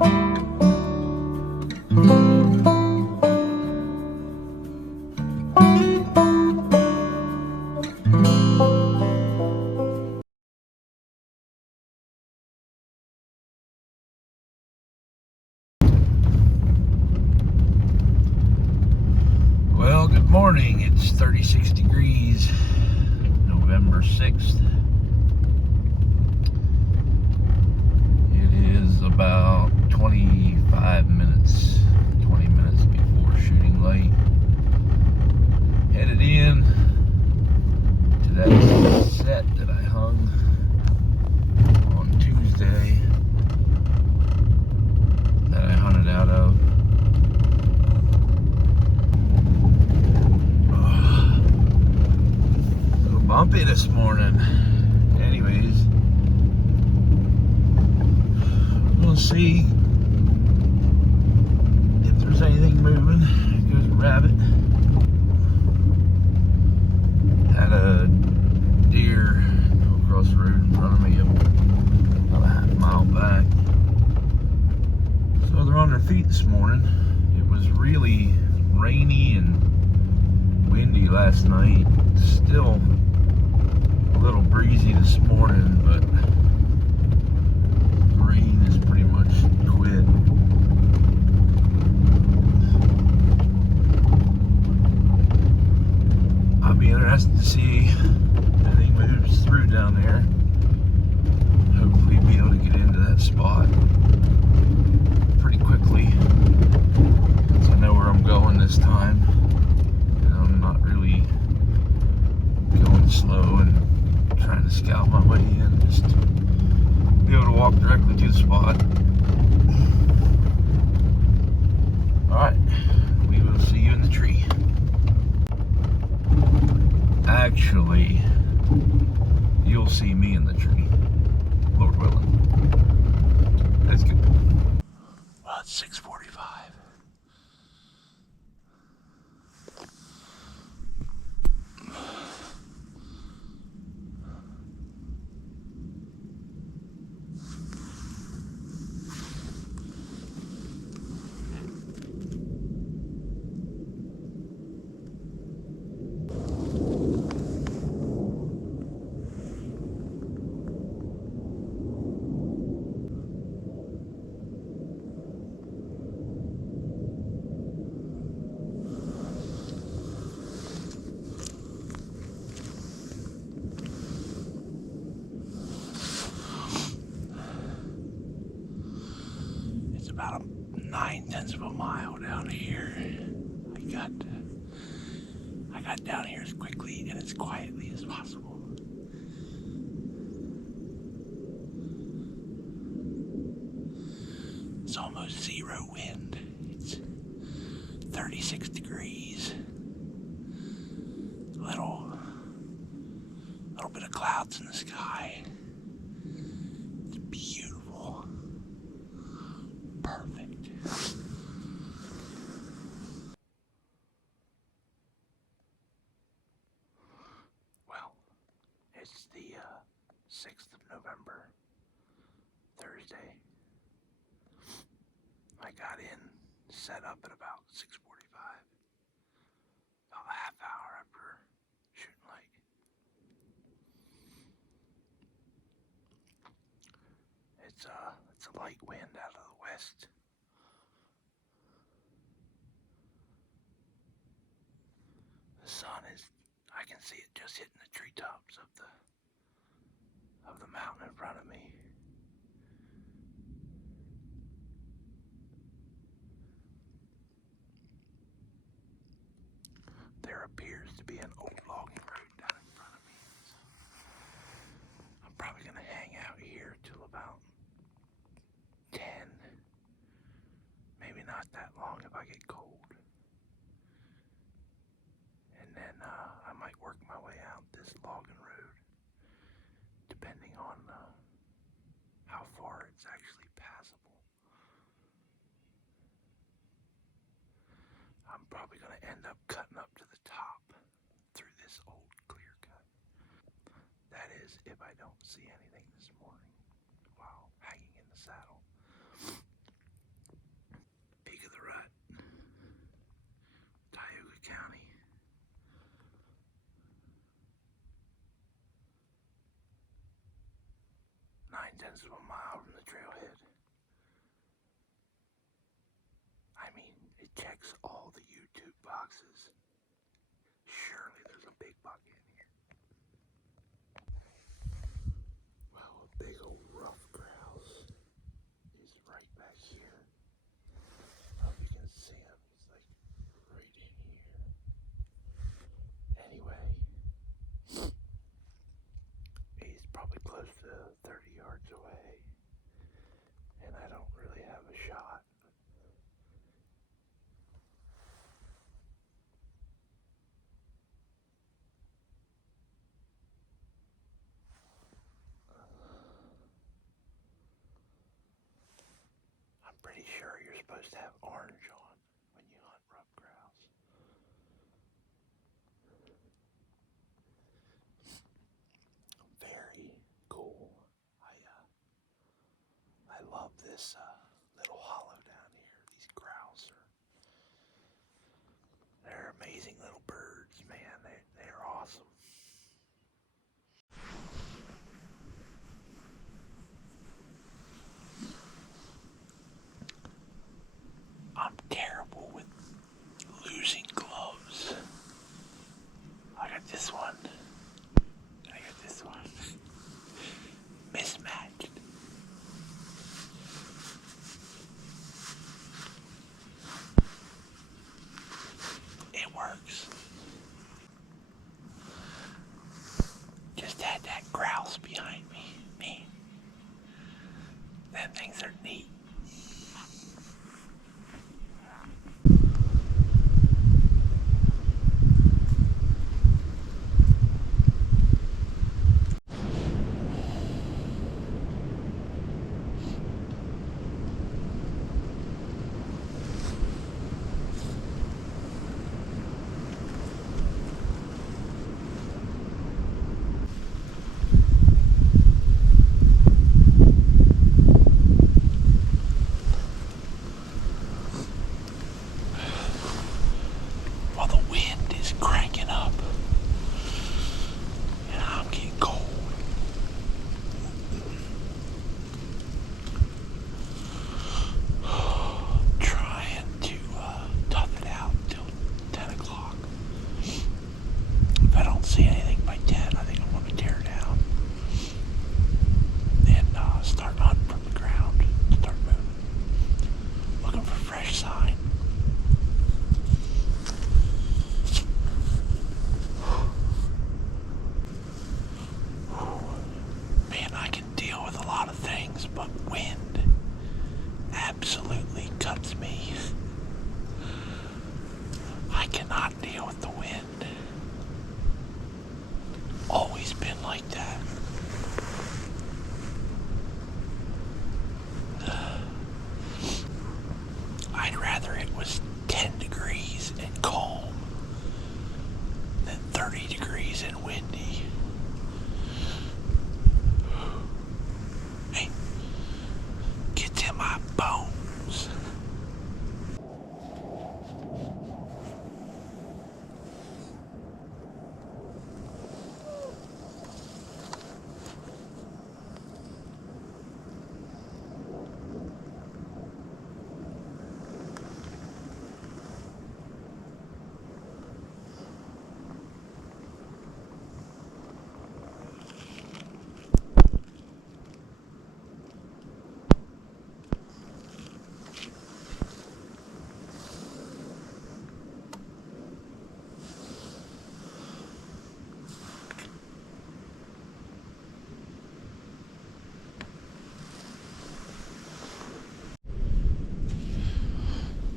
Well, good morning. It's 36 degrees, November 6th. It is about 20 minutes before shooting light. Headed in to that set that I hung on Tuesday, that I hunted out of. Bumpy this morning. Anyways, we'll see if there's anything moving. There's a rabbit. Had a deer go across the road in front of me about a half mile back. So they're on their feet this morning. It was really rainy and windy last night. Still a little breezy this morning, but the rain is pretty much quit. I'll be interested to see if anything moves through down there. Hopefully be able to get into that spot pretty quickly, so I know where I'm going this time, and I'm not really going slow and trying to scout my way in, just to be able to walk directly to the spot. Alright, we will see you in the tree. Actually, you'll see me in the tree, Lord willing. Let's go. Well, it's 6:45. About 9/10 of a mile down here. I got down here as quickly and as quietly as possible. It's almost zero wind. It's 36 degrees. A little bit of clouds in the sky. It's beautiful. Perfect. Well, it's the 6th of November, Thursday. I got in, set up at about 6:45, about a half hour after shooting light. It's a light wind out of the west. The sun I can see it just hitting the treetops of the mountain in front of me. There appears to be an old logging road down in front of me. So I'm probably gonna hang out here till about 10. Maybe not that long if I get cold. And then I might work my way out this logging road, depending on how far it's actually passable. I'm probably going to end up cutting up to the top through this old clear cut. That is, if I don't see anything this morning while hanging in the saddle. tenths of a mile from the trailhead. I mean, it checks all the YouTube boxes. Surely there's a big buck in here. Well, a big old rough grouse is right back here. I don't know if you can see him. He's like right in here. Anyway, he's probably close to 30 yards away, and I don't really have a shot. I'm pretty sure you're supposed to have orange on when you hunt rough grouse. Very cool. I love this little hollow down here. These grouse they're amazing little birds, man. They're awesome. I'm terrible with losing gloves. I got this one. Mismatched. It works. Just had that grouse behind me. Man, them things are neat.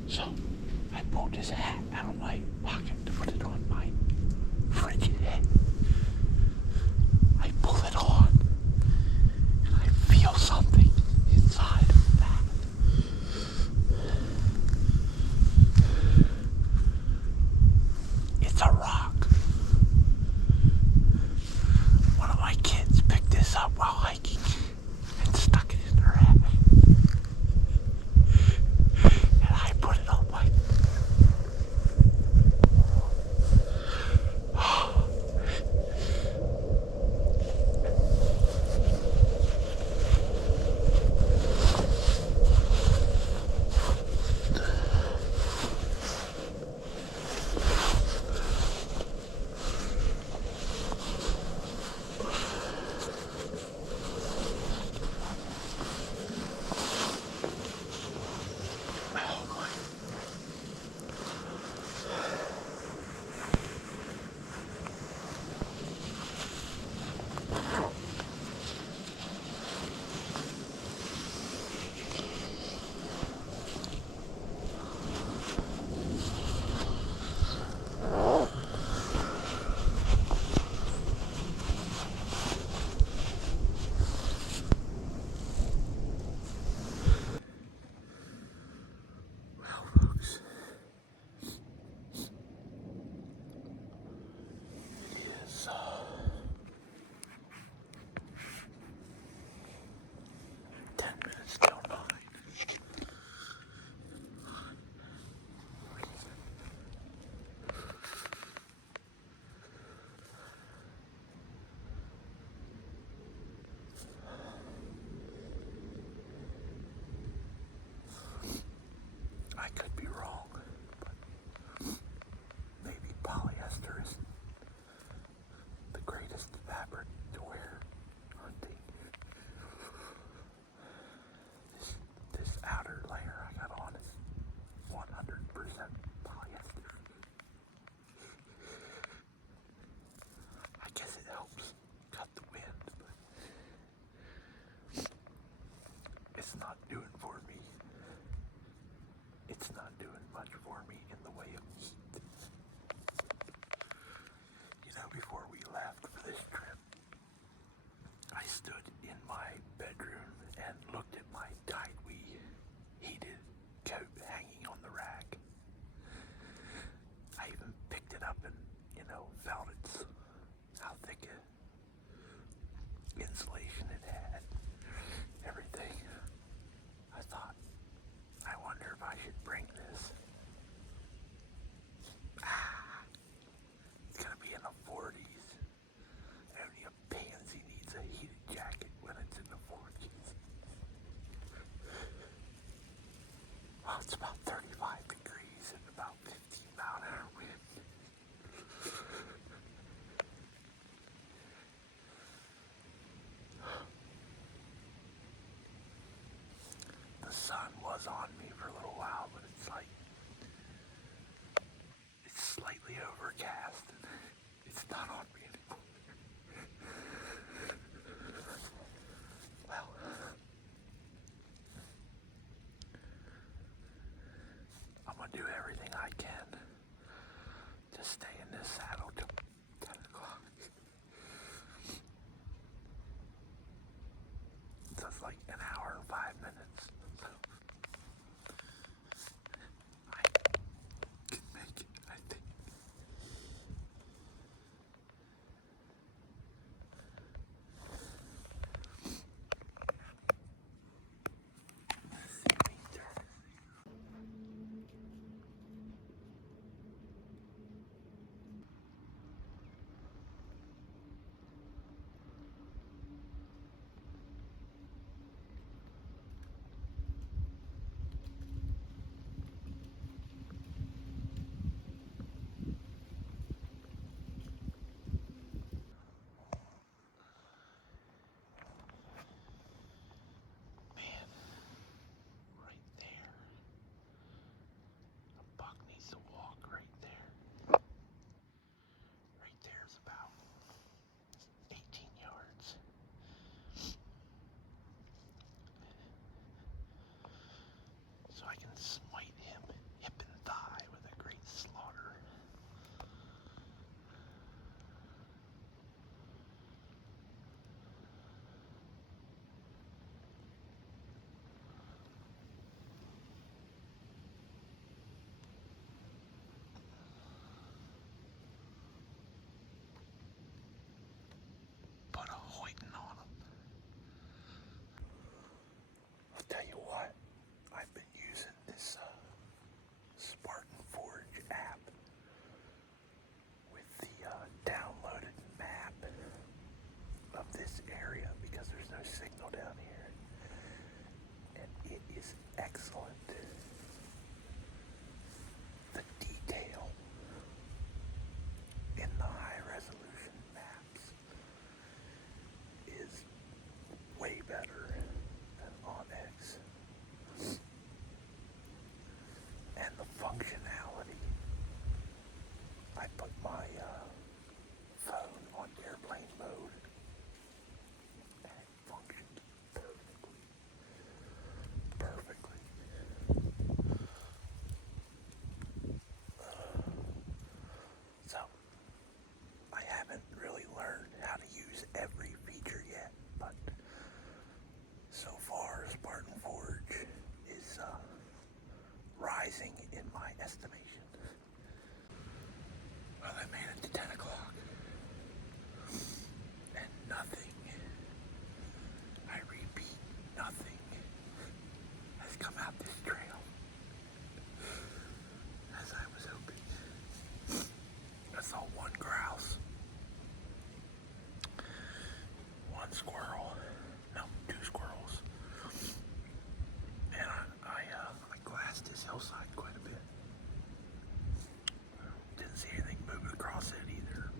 So I pulled this hat out of my pocket to put it on my freaking head. I pull it on and I feel something inside of that. It's a rock. One of my kids picked this up while hiking and stuck it in her head. And I put it on my for me. It's not doing much for me in the way of heat. You know, before we left for this trip, I stood in my bedroom and looked at my tightly heated coat hanging on the rack. I even picked it up and, felt how thick insulation it had. Everything. I thought, I wonder if I should bring this. It's gonna be in the 40s. Only a pansy needs a heated jacket when it's in the 40s. Well, it's about 35 degrees and about 15-mile-an-hour wind. The sun was on me for a little while, but it's slightly overcast and it's not on me anymore. Well, I'm gonna do everything I can to stay in this saddle till 10 o'clock. So it's like an hour and 5 minutes. So I can make it, I think. Man, right there. A buck needs to walk right there. Right there's about 18 yards. So I can smite him hip and thigh with a great slaughter. Put a hoitin' on him. I'll tell you what, I've been using this Spartan Forge app with the downloaded map of this area because there's no signal down here. And it is excellent. The detail in the high resolution maps is way better than Onyx. And the functionality, I put my phone on airplane mode and it functioned perfectly. So, I haven't really learned how to use every feature yet, but so far Spartan Forge is rising in my estimation. Well, I made it to 10 o'clock and nothing, I repeat, nothing has come out this trail as I was hoping. I saw one grouse, one squirrel, no, two squirrels, and I glassed this hillside quite a bit. Didn't see anything moving across it either.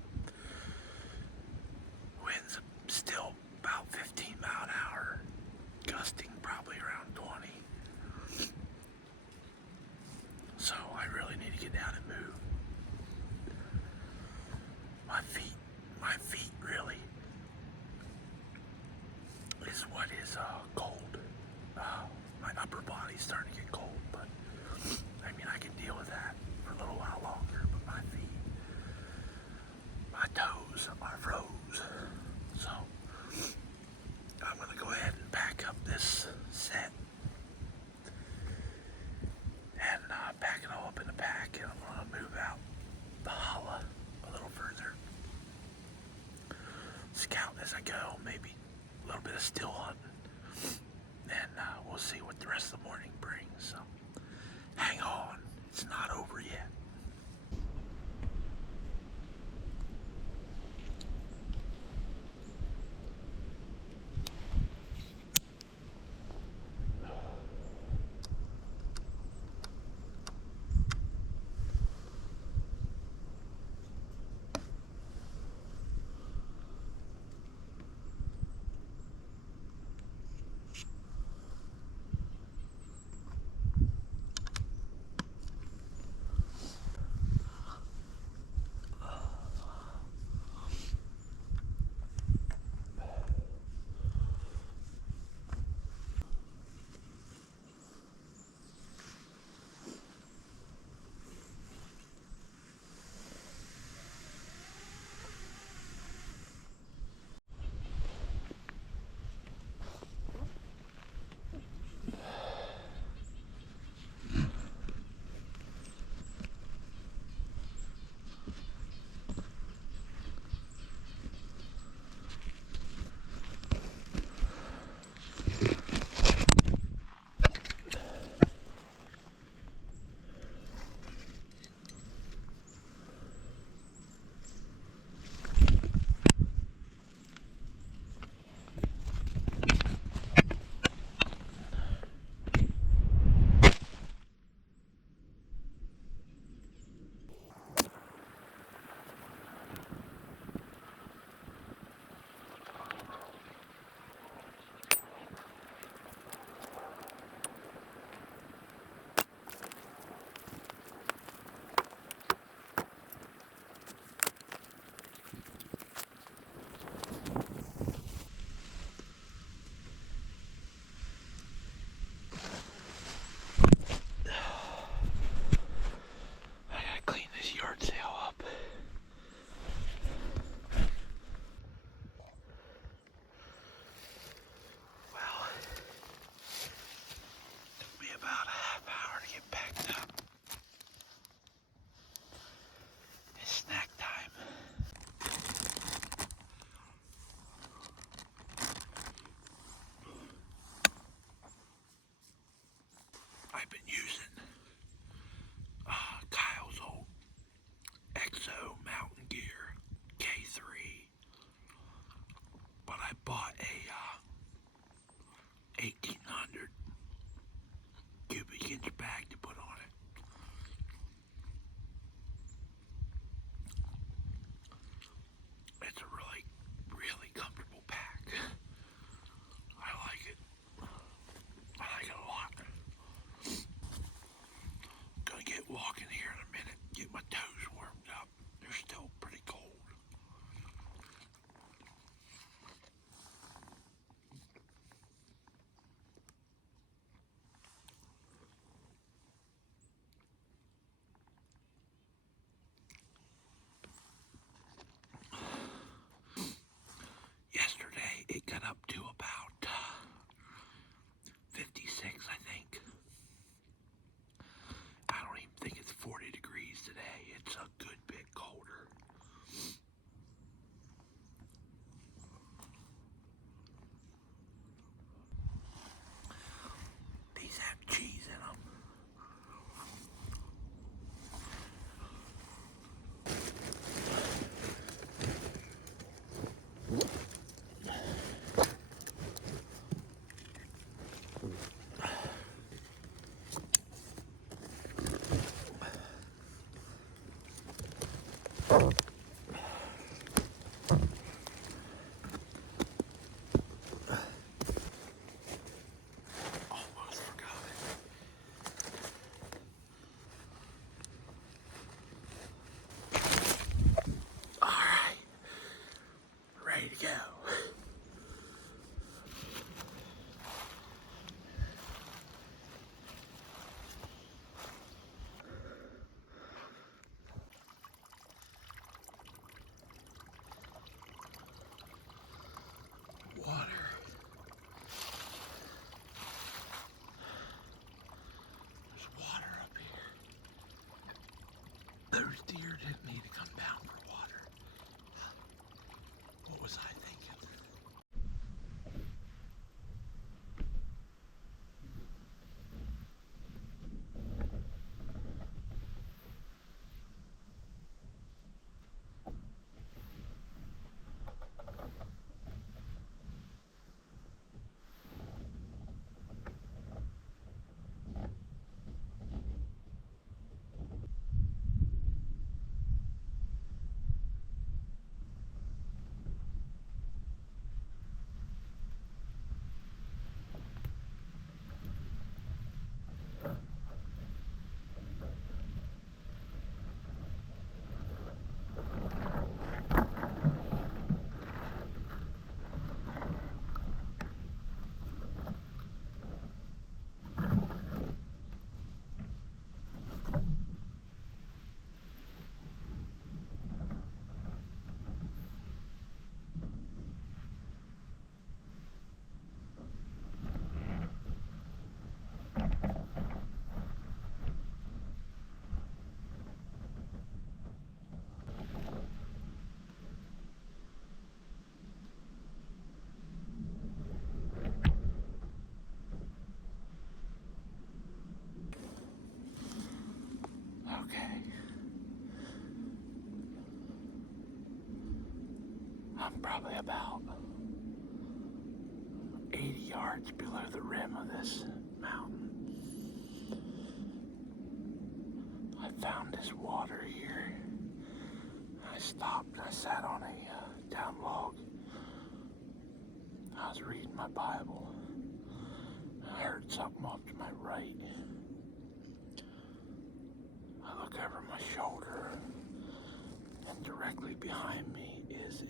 Wind's still about 15 mile an hour, gusting probably around 20. So I really need to get down and move. My feet really is what is cold. My upper little bit of still hunting. And we'll see what the rest of the morning brings. So hang on, it's not over yet. I've been using Kyle's old Exo Mountain Gear K3, but I bought a 1800 cubic inch bag to put on it. It's a really, really comfortable pack. I like it. I like it a lot. Gonna get walking here in a minute, get my toes warmed up. They're still pretty cold. Yesterday it got up to about 56, I think. I don't even think it's 40 degrees today. It's a good bit colder. These have cheese in them. Almost forgot it. All right, ready to go. Water. There's water up here. Those deer didn't need to come down for water. What was I thinking? probably about 80 yards below the rim of this mountain. I found this water here. I stopped and I sat on a down log. I was reading my Bible. I heard something off to my right. I look over my shoulder, and directly behind me is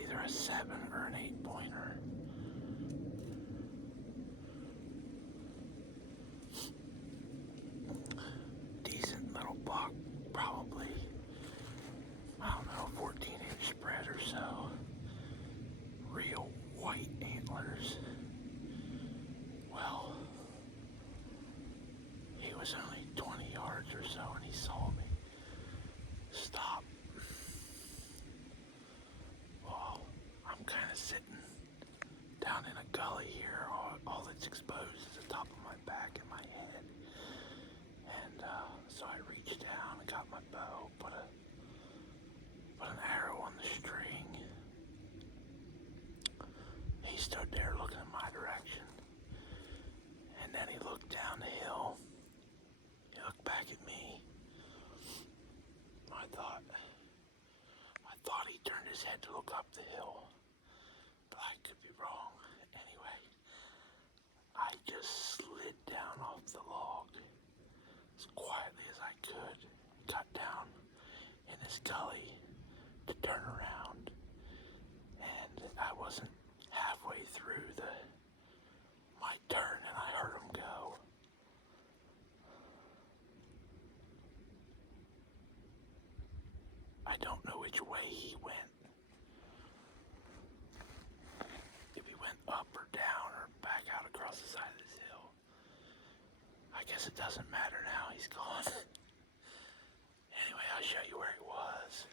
either a 7 or an 8-pointer. Decent little buck, probably, I don't know, 14-inch spread or so. Real white antlers. Well, he was only 20 yards or so and he saw me. Stop. Well, I'm kind of sitting down in a gully here. All that's exposed is the top of my back and my head. And so I reached down and got my bow, put an arrow on the string. He stood there looking in my direction. And then he looked down the hill. He looked back at me. I thought he turned his head to look up the hill, but I could be wrong. Anyway, I just slid down off the log as quietly as I could, got down in this gully to turn around, and I wasn't halfway through my turn and I heard him go. I don't know which way he went. If he went up or down or back out across the side of this hill. I guess it doesn't matter now, he's gone. Anyway, I'll show you where he was.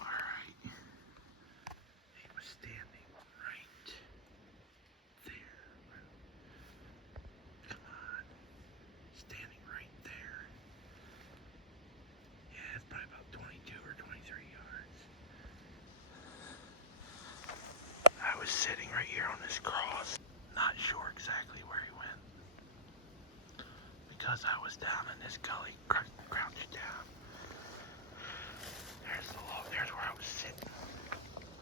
Alright. He was standing right there. Come on. Standing right there. Yeah, it's probably about 22 or 23 yards. I was sitting right here on this cross. Not sure exactly where he went. Because I was down in this gully, crouched down. There's the log. There's where I was sitting.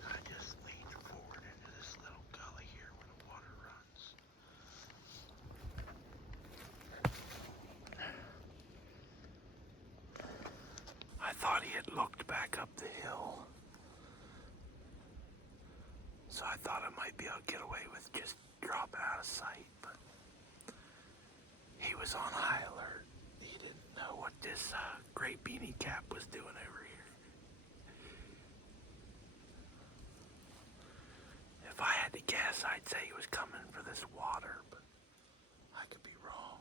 I just leaned forward into this little gully here where the water runs. I thought he had looked back up the hill. So I thought I might be able to get away with just dropping out of sight, but he was on high alert. He didn't know what this great beanie cap was doing over here. If I had to guess, I'd say he was coming for this water, but I could be wrong.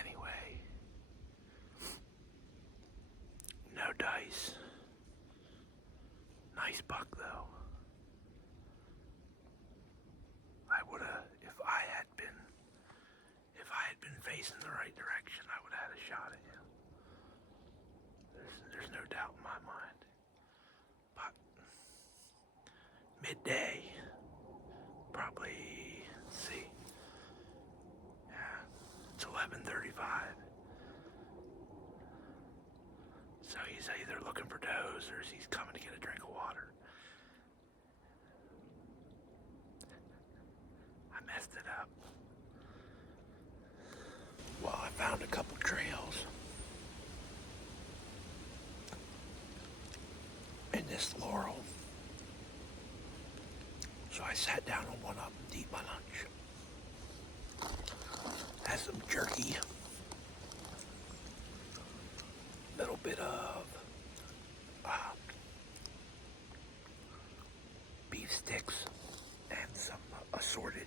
Anyway, no dice. Nice buck though. I would've, if I had been facing the right direction, I would've had a shot at him. There's no doubt in my mind. But midday, probably, let's see, yeah, it's 11:35. So he's either looking for does or he's coming to get a drink of water. I messed it up. Well, I found a couple trails in this laurel. So I sat down on one of them to eat my lunch. Had some jerky, little bit of beef sticks, and some assorted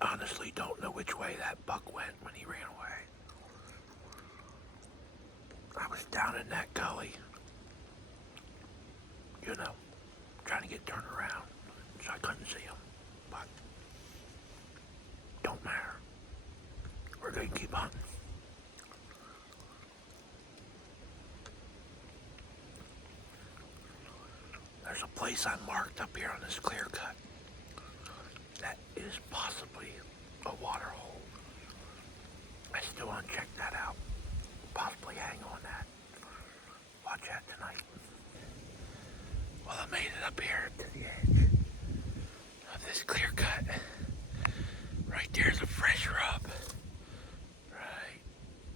honestly don't know which way that buck went when he ran away. I was down in that gully, you know, trying to get turned around, so I couldn't see him. But don't matter. We're going to keep hunting. There's a place I marked up here on this clear cut that is possibly a water hole. I still want to check that out. Possibly hang on that. Watch that tonight. Well, I made it up here to the edge of this clear cut. Right there's a fresh rub. Right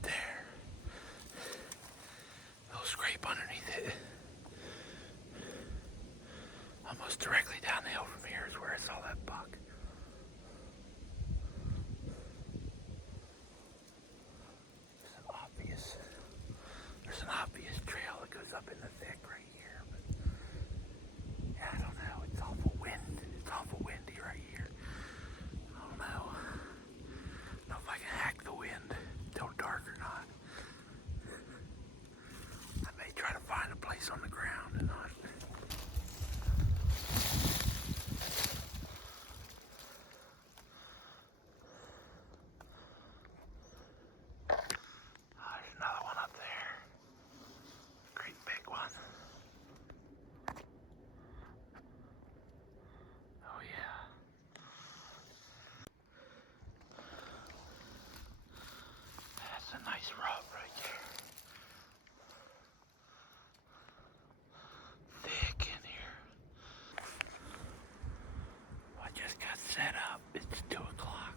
there. A little scrape underneath it. Almost directly down the hill from here is where I saw that buck. There's an obvious trail that goes up in the thick right here, but yeah, I don't know. It's awful windy right here. I don't know if I can hack the wind till dark or not. I may try to find a place on the ground and hunt. There's another one up there. Great big one. Oh yeah. That's a nice rub right there. Thick in here. I just got set up. It's 2 o'clock.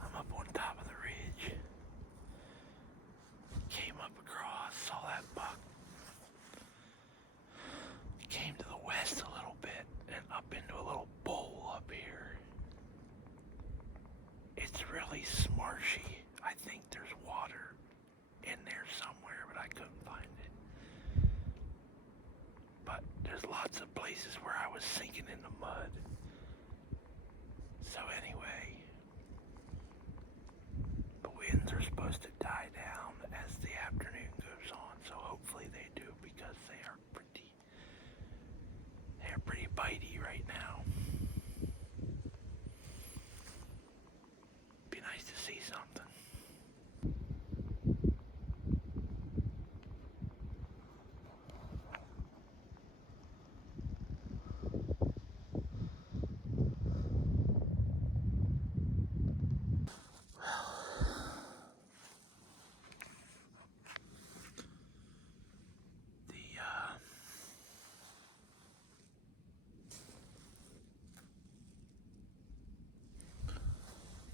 I'm up on top of the ridge. Came up across, saw that buck. Came to the west a little bit and up into a little bowl up here. It's really smarshy. I think there's water in there somewhere, but I couldn't find it. But there's lots of places where I was sinking in the mud. So anyway, the winds are supposed to die down as the afternoon goes on, so hopefully they do, because they are pretty bitey right now. Be nice to see something.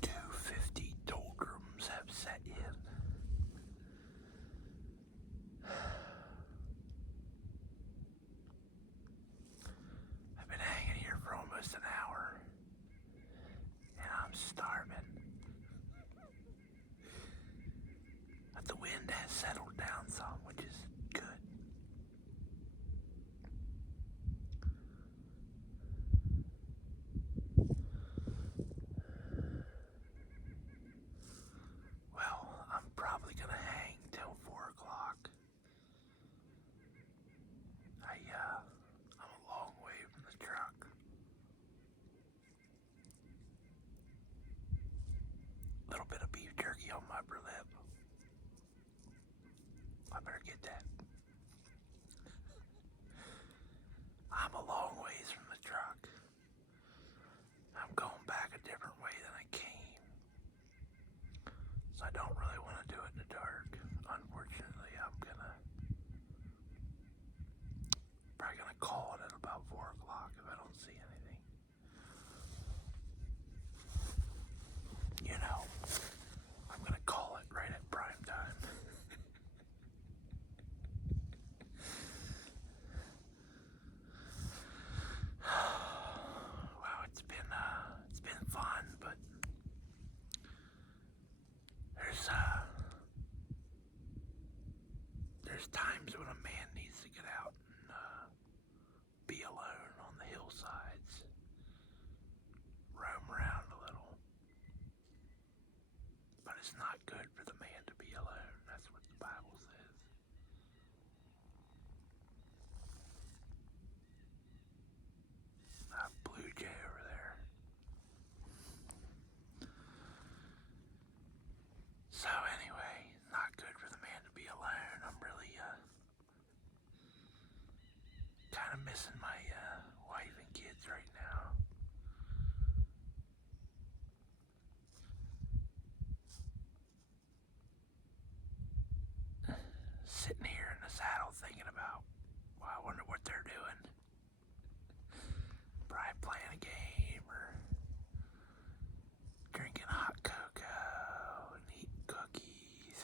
The 250 doldrums have set in. I've been hanging here for almost an hour, and I'm starving. But the wind has settled down some, which is good. Well, I'm probably gonna hang till 4 o'clock. I'm a long way from the truck. Little bit of beef jerky on my upper lip. I better get that. I'm a long ways from the truck. I'm going back a different way than I came. So I don't really want to do it in the dark. Unfortunately, I'm probably gonna call it at about 4 o'clock if I don't see anything. You know, I'm gonna call it right at prime time. Wow, it's been fun, but there's times when a man needs to get out and be alone on the hillsides, roam around a little. sitting here in the saddle thinking about, well, I wonder what they're doing. Probably playing a game or drinking hot cocoa and eating cookies.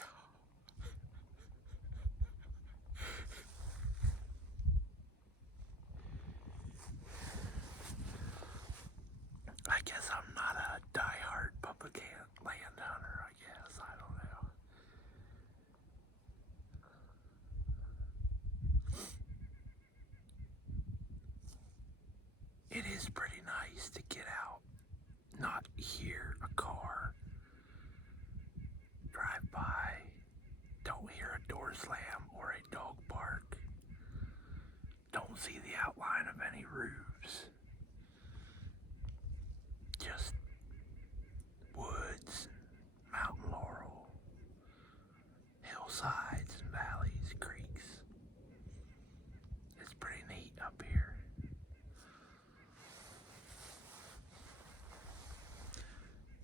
I guess I'm not a diehard public landowner, I guess. I don't know. It is pretty nice to get out, not hear a car drive by, don't hear a door slam or a dog bark, don't see the outline of any roofs, just woods, mountain laurel, hillsides and valleys, creeks. It's pretty neat up here.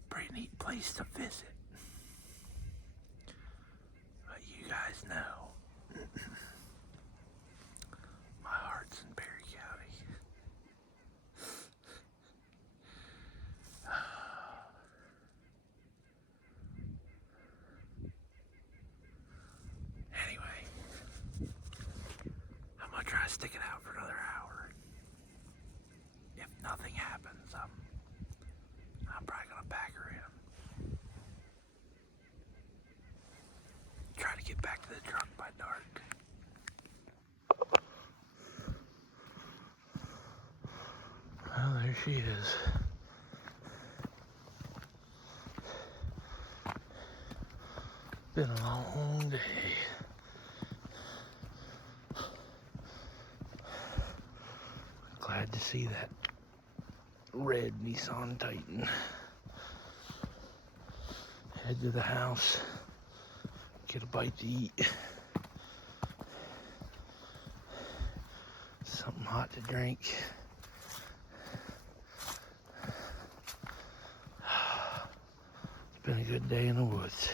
Pretty neat place to visit. But you guys know, my heart's in Perry County. Anyway, I'm gonna try to stick it out for another hour. If nothing happens, I'm probably gonna pack her in. Try to get back to the truck by dark. Well, there she is. Been a long day. Glad to see that red Nissan Titan. Head to the house, get a bite to eat, something hot to drink. It's been a good day in the woods.